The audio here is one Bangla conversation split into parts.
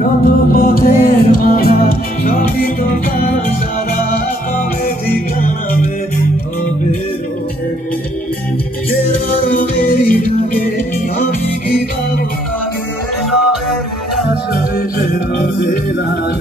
যত পথের মালা সবই তো কাল সারা, কবে ঠিকানাবে হবে মেরি ডাকে আমি কি পাবো তাকে, কবে আসবে সে রোজে রাত।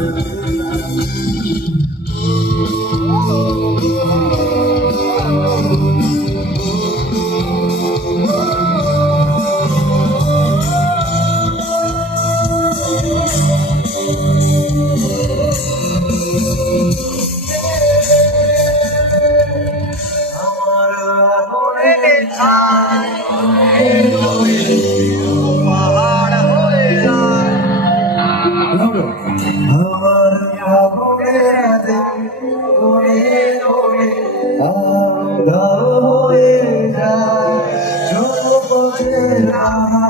আমার ভাবনাতে ওরে ওরে আধার হয়ে যায়, যত পথের রাহা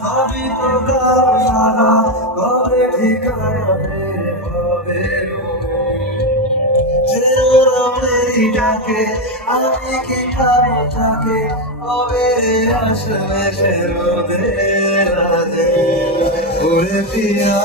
সবই তো কারখানা, কবে ঠিকানাবে হবে মেরি ডাকে আমি কি পাবো তাকে, কবে আসবে সে রোদে রাতে ওরে পিয়া।